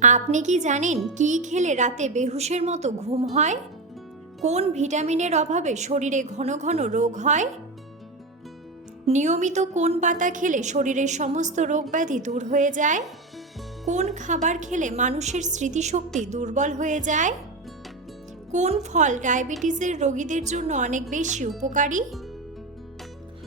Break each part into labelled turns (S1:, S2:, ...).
S1: আপনি কি জানেন কি খেলে রাতে বেহুশের মতো ঘুম হয়? কোন ভিটামিনের অভাবে শরীরে ঘন ঘন রোগ হয়? নিয়মিত কোন পাতা খেলে শরীরের সমস্ত রোগ ব্যাধি দূর হয়ে যায়? কোন খাবার খেলে মানুষের স্মৃতিশক্তি দুর্বল হয়ে যায়? কোন ফল ডায়াবেটিসের রোগীদের জন্য অনেক বেশি উপকারী?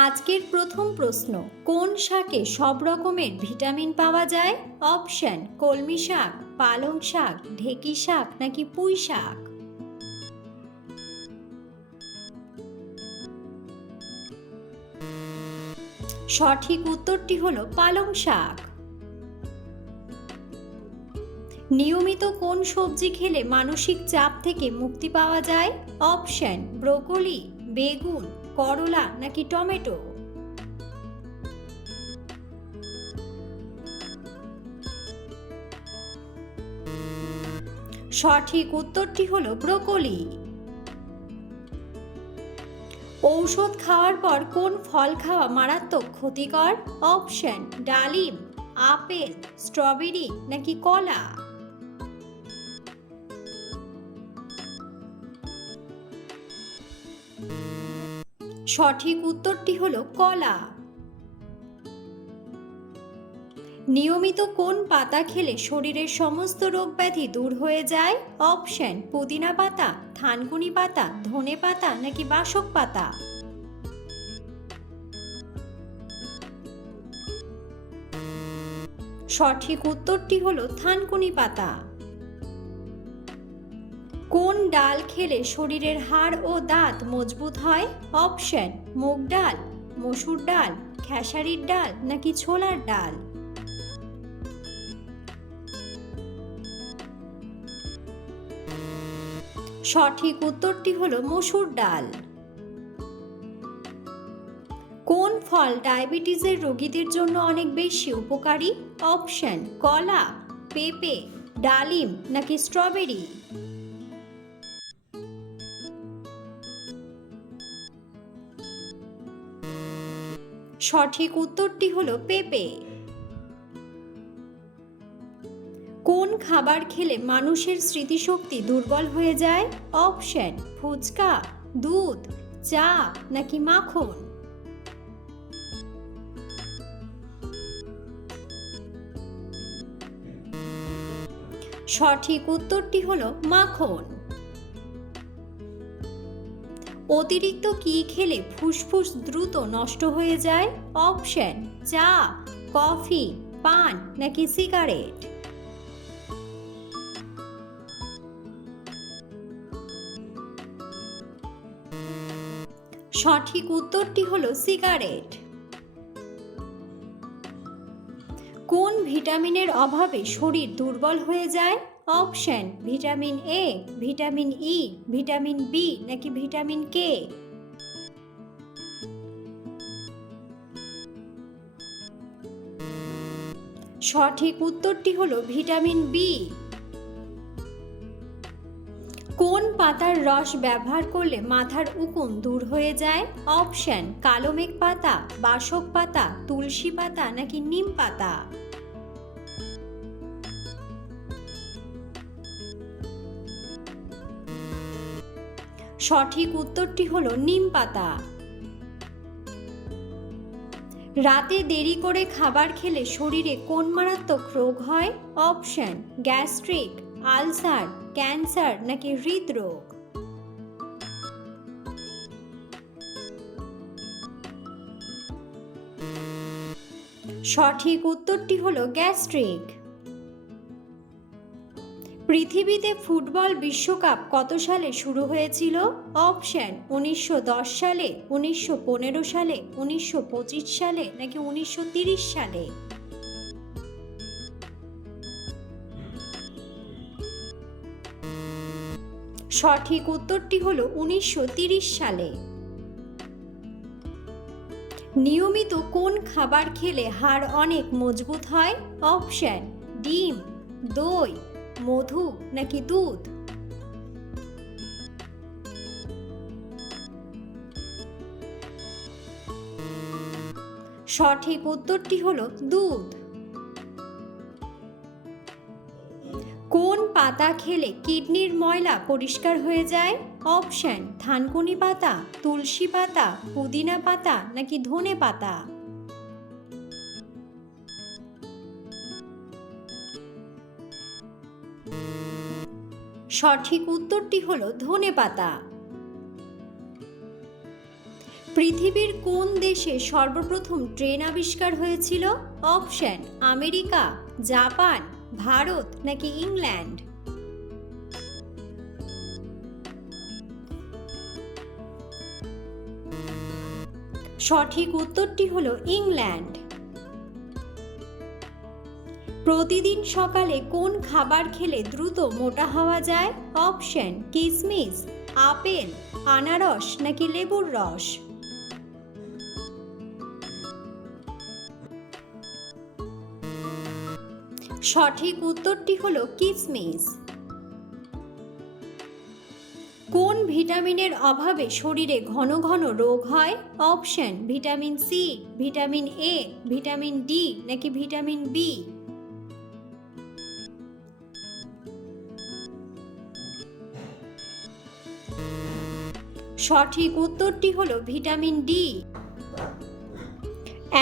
S1: আজকের প্রথম প্রশ্ন, কোন শাকে সব রকমের ভিটামিন পাওয়া যায়? অপশন, কলমি শাক, পালং শাক, ঢেকি শাক নাকি পুঁই শাক? সঠিক উত্তরটি হলো পালং শাক। নিয়মিত কোন সবজি খেলে মানসিক চাপ থেকে মুক্তি পাওয়া যায়? অপশন, ব্রোকলি, বেগুন করলা নাকি টমেটো? সঠিক উত্তরটি হলো ব্রোকলি। ঔষধ খাওয়ার পর কোন ফল খাওয়া মারাত্মক ক্ষতিকর? অপশন, ডালিম, আপেল, স্ট্রবেরি নাকি কলা? সঠিক উত্তরটি হলো কলা। নিয়মিত কোন পাতা খেলে শরীরের সমস্ত রোগ ব্যাধি দূর হয়ে যায়? অপশন, পুদিনা পাতা, থানকুনি পাতা, ধনে পাতা নাকি বাসক পাতা? সঠিক উত্তরটি হলো থানকুনি পাতা। কোন ডাল খেলে শরীরের হাড় ও দাঁত মজবুত হয়? অপশন, মুগ ডাল, মসুর ডাল, খেসারির ডাল নাকি ছোলার ডাল? সঠিক উত্তরটি হলো মসুর ডাল। কোন ফল ডায়াবেটিসের রোগীদের জন্য অনেক বেশি উপকারী? অপশন, কলা, পেঁপে, ডালিম নাকি স্ট্রবেরি? সঠিক উত্তরটি হলো পেঁপে। কোন খাবার খেলে মানুষের স্মৃতিশক্তি দুর্বল হয়ে যায়? অপশন, ফুচকা, দুধ, চা নাকি মাখন? সঠিক উত্তরটি হলো মাখন। অতিরিক্ত কি খেলে ফুসফুস দ্রুত নষ্ট হয়ে যায়? অপশন, চা, কফি, পান নাকি সিগারেট? সঠিক উত্তরটি হলো সিগারেট। কোন ভিটামিনের অভাবে শরীর দুর্বল হয়ে যায়? Option vitamin A vitamin E vitamin B নাকি ভিটামিন কে সঠিক উত্তরটি হলো ভিটামিন বি কোন পাতার রস ব্যবহার করলে মাথার উকুন দূর হয়ে যায়? অপশন, কালো মেঘ পাতা, বাসক পাতা, তুলসী পাতা নাকি নিম পাতা? সঠিক উত্তরটি হল নিম পাতা। রাতে দেরি করে খাবার খেলে শরীরে কোন মারাত্মক রোগ হয়? অপশন, গ্যাস্ট্রিক, আলসার, ক্যান্সার নাকি হৃদরোগ? সঠিক উত্তরটি হলো গ্যাস্ট্রিক। পৃথিবীতে ফুটবল বিশ্বকাপ কত সালে শুরু হয়েছিল? অপশন, উনিশশো দশ সালে, উনিশশো পনেরো সালে, উনিশশো পঁচিশ সালে, নাকি উনিশশো সালে? সঠিক উত্তরটি হল উনিশশো সালে। নিয়মিত কোন খাবার খেলে হাড় অনেক মজবুত হয়? অপশন, ডিম, দই মধু নাকি দুধ? সঠিক উত্তরটি হলো দুধ। কোন পাতা খেলে কিডনির ময়লা পরিষ্কার হয়ে যায়? অপশন, থানকুনি পাতা, তুলসী পাতা, পুদিনা পাতা নাকি ধনে পাতা? সঠিক উত্তরটি হলো ধনে পাতা। পৃথিবীর কোন দেশে সর্বপ্রথম ট্রেন আবিষ্কার হয়েছিল? অপশন, আমেরিকা, জাপান, ভারত নাকি ইংল্যান্ড? সঠিক উত্তরটি হলো ইংল্যান্ড। প্রতিদিন সকালে কোন খাবার খেলে দ্রুত মোটা হওয়া যায়? অপশন, কিসমিস, আপেল, আনারস নাকি লেবুর রস? সঠিক উত্তরটি হলো কিসমিস। কোন ভিটামিনের অভাবে শরীরে ঘন ঘন রোগ হয়? Option, vitamin C, vitamin A, vitamin D নাকি ভিটামিন বি? সঠিক উত্তরটি হলো ভিটামিন ডি।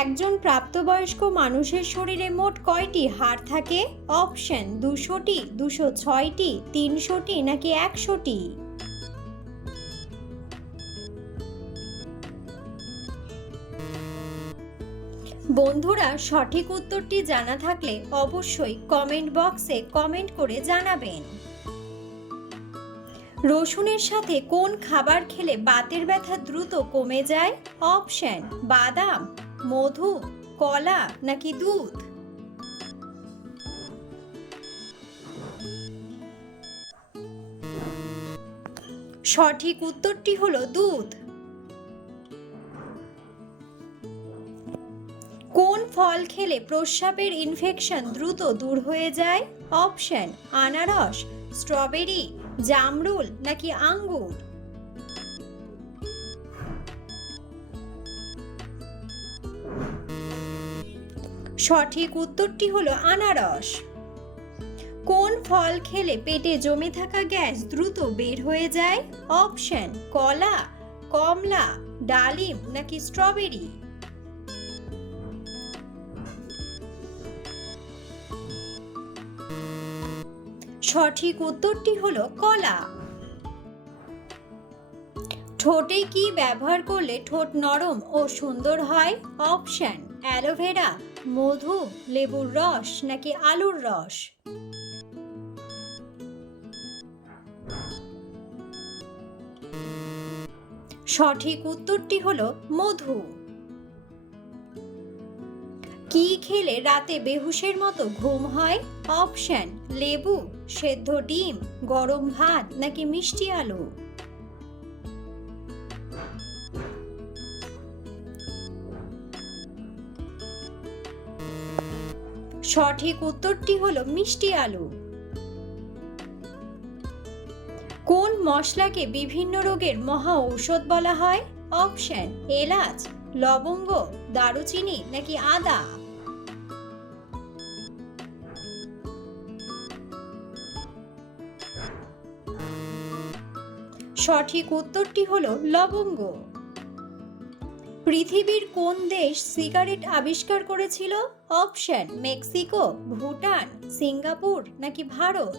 S1: একজন প্রাপ্তবয়স্ক মানুষের শরীরে মোট কয়টি হাড় থাকে? অপশন, দুশোটি, দুশো ছয়টি, তিনশোটি নাকি একশোটি? বন্ধুরা, সঠিক উত্তরটি জানা থাকলে অবশ্যই কমেন্ট বক্সে কমেন্ট করে জানাবেন। রসুনের সাথে কোন খাবার খেলে বাতের ব্যথা দ্রুত কমে যায়? অপশন, বাদাম, মধু, কলা নাকি দুধ? সঠিক উত্তরটি হলো দুধ। কোন ফল খেলে প্রস্রাবের ইনফেকশন দ্রুত দূর হয়ে যায়? অপশন, আনারস স্ট্রবেরি জামরুল নাকি আঙ্গুর? সঠিক উত্তরটি হলো আনারস। কোন ফল খেলে পেটে জমে থাকা গ্যাস দ্রুত বের হয়ে যায়? অপশন, কলা, কমলা, ডালিম নাকি স্ট্রবেরি? সঠিক উত্তরটি হলো কলা। ঠোঁটে কি ব্যবহার করলে ঠোঁট নরম ও সুন্দর হয়? অপশন, অ্যালোভেরা, মধু, লেবুর রস নাকি আলুর রস? সঠিক উত্তরটি হলো মধু। কি খেলে রাতে বেহুশের মতো ঘুম হয়? অপশন, লেবু, সেদ্ধ ডিম, গরম ভাত নাকি মিষ্টি আলু? সঠিক উত্তরটি হলো মিষ্টি আলু। কোন মশলাকে বিভিন্ন রোগের মহা ঔষধ বলা হয়? অপশন, এলাচ লবঙ্গ, দারুচিনি নাকি আদা? সঠিক উত্তরটি হলো লবঙ্গ। পৃথিবীর কোন দেশ সিগারেট আবিষ্কার করেছিল? অপশন, মেক্সিকো, ভুটান, সিঙ্গাপুর নাকি ভারত?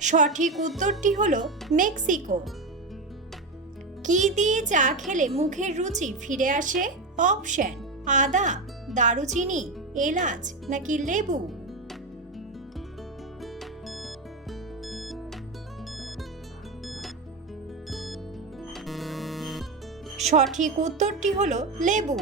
S1: সঠিক উত্তরটি হল মেক্সিকো। কি দিয়ে চা খেলে মুখের রুচি ফিরে আসে? অপশন, আদা, দারুচিনি, এলাচ নাকি লেবু? সঠিক উত্তরটি হলো লেবু।